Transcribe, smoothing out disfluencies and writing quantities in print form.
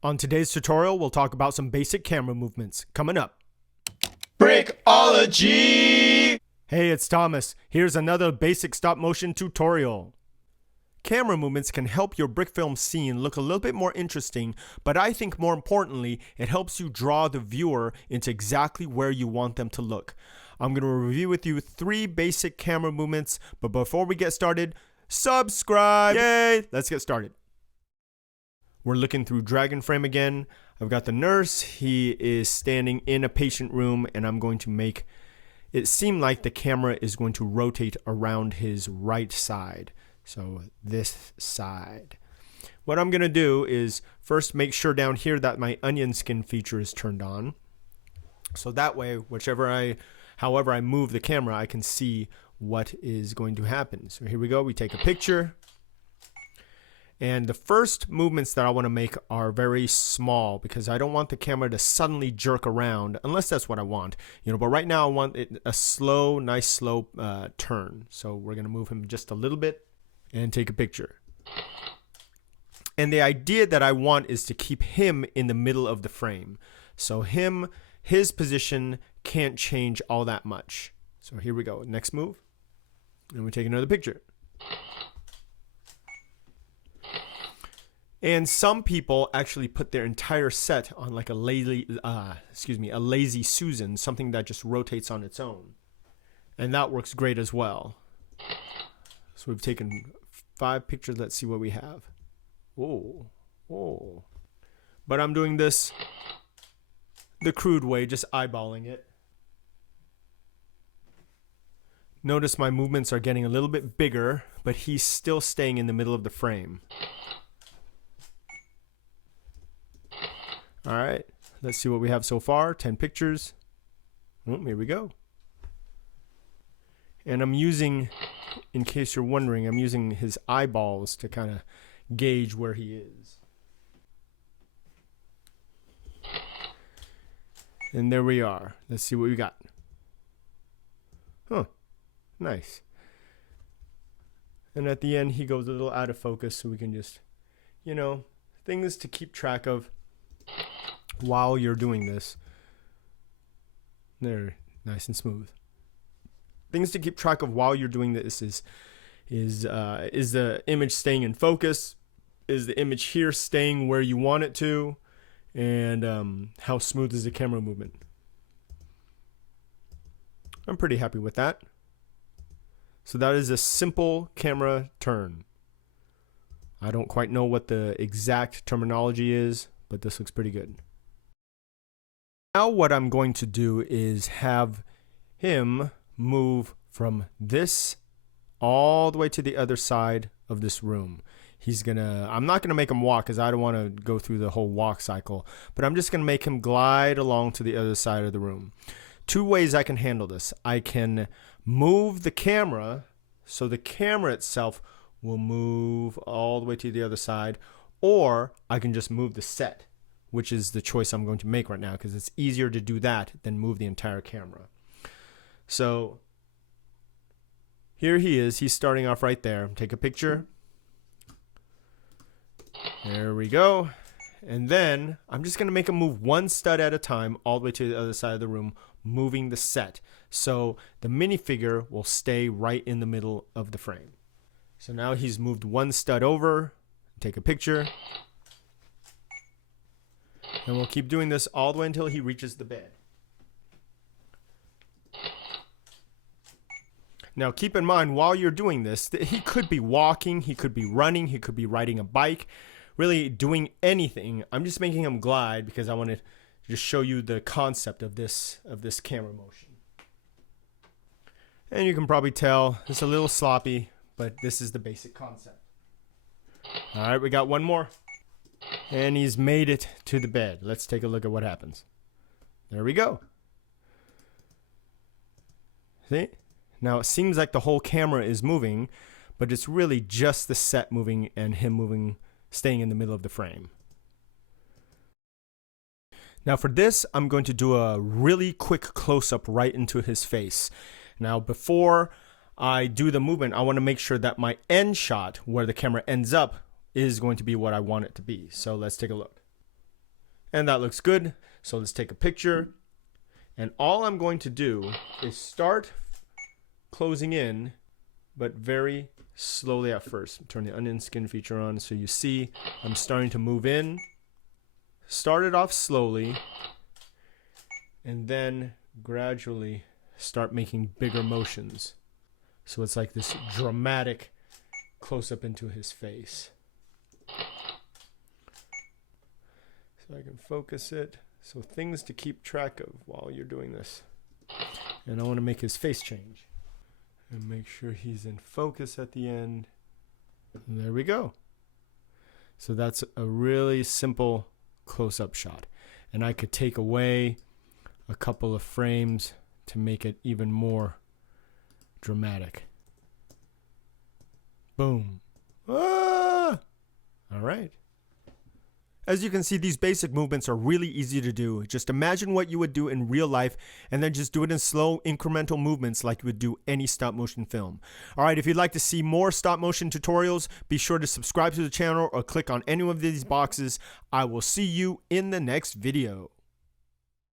On today's tutorial, we'll talk about some basic camera movements. Coming up. Brickology! Hey, it's Thomas. Here's another basic stop motion tutorial. Camera movements can help your Brickfilm scene look a little bit more interesting, but I think more importantly, it helps you draw the viewer into exactly where you want them to look. I'm going to review with you 3 basic camera movements, but before we get started, subscribe! Yay! Let's get started. We're looking through Dragonframe again. I've got the nurse. He is standing in a patient room, and I'm going to make it seem like the camera is going to rotate around his right side. So this side. What I'm going to do is first make sure down here that my onion skin feature is turned on. So that way, however I move the camera, I can see what is going to happen. So here we go. We take a picture. And the first movements that I want to make are very small because I don't want the camera to suddenly jerk around unless that's what I want. But right now I want it a slow, nice slow turn. So we're going to move him just a little bit and take a picture. And the idea that I want is to keep him in the middle of the frame. So his position can't change all that much. So here we go. Next move. And we take another picture. And some people actually put their entire set on like a lazy Susan, something that just rotates on its own. And that works great as well. So we've taken 5 pictures. Let's see what we have. Oh. But I'm doing this the crude way, just eyeballing it. Notice my movements are getting a little bit bigger, but he's still staying in the middle of the frame. All right, let's see what we have so far. 10 pictures. Here we go. And I'm using, in case you're wondering, I'm using his eyeballs to kind of gauge where he is. And there we are. Let's see what we got. Nice. And at the end, he goes a little out of focus, so we can just, things to keep track of while you're doing this. There, nice and smooth. Things to keep track of while you're doing this is the image staying in focus? Is the image here staying where you want it to? And how smooth is the camera movement? I'm pretty happy with that. So that is a simple camera turn. I don't quite know what the exact terminology is, but this looks pretty good. Now what I'm going to do is have him move from this all the way to the other side of this room. I'm not gonna make him walk because I don't want to go through the whole walk cycle, but I'm just gonna make him glide along to the other side of the room. 2 ways I can handle this. I can move the camera so the camera itself will move all the way to the other side, or I can just move the set, which is the choice I'm going to make right now because it's easier to do that than move the entire camera. So here he is. He's starting off right there. Take a picture. There we go. And then I'm just going to make him move 1 stud at a time all the way to the other side of the room, moving the set. So the minifigure will stay right in the middle of the frame. So now he's moved 1 stud over. Take a picture. And we'll keep doing this all the way until he reaches the bed. Now keep in mind while you're doing this, that he could be walking, he could be running, he could be riding a bike, really doing anything. I'm just making him glide because I want to just show you the concept of this camera motion. And you can probably tell it's a little sloppy, but this is the basic concept. All right, we got 1 more. And he's made it to the bed. Let's take a look at what happens. There we go. See? Now it seems like the whole camera is moving, but it's really just the set moving and him moving, staying in the middle of the frame. Now for this, I'm going to do a really quick close-up right into his face. Now before I do the movement, I want to make sure that my end shot, where the camera ends up, is going to be what I want it to be. So let's take a look. And that looks good. So let's take a picture. And all I'm going to do is start closing in, but very slowly at first. Turn the onion skin feature on so you see I'm starting to move in. Start it off slowly, and then gradually start making bigger motions. So it's like this dramatic close-up into his face. So I can focus it. So things to keep track of while you're doing this. And I want to make his face change. And make sure he's in focus at the end. And there we go. So that's a really simple close-up shot. And I could take away a couple of frames to make it even more dramatic. Boom. Ah! All right. As you can see, these basic movements are really easy to do. Just imagine what you would do in real life and then just do it in slow incremental movements like you would do any stop motion film. Alright, if you'd like to see more stop motion tutorials, be sure to subscribe to the channel or click on any of these boxes. I will see you in the next video.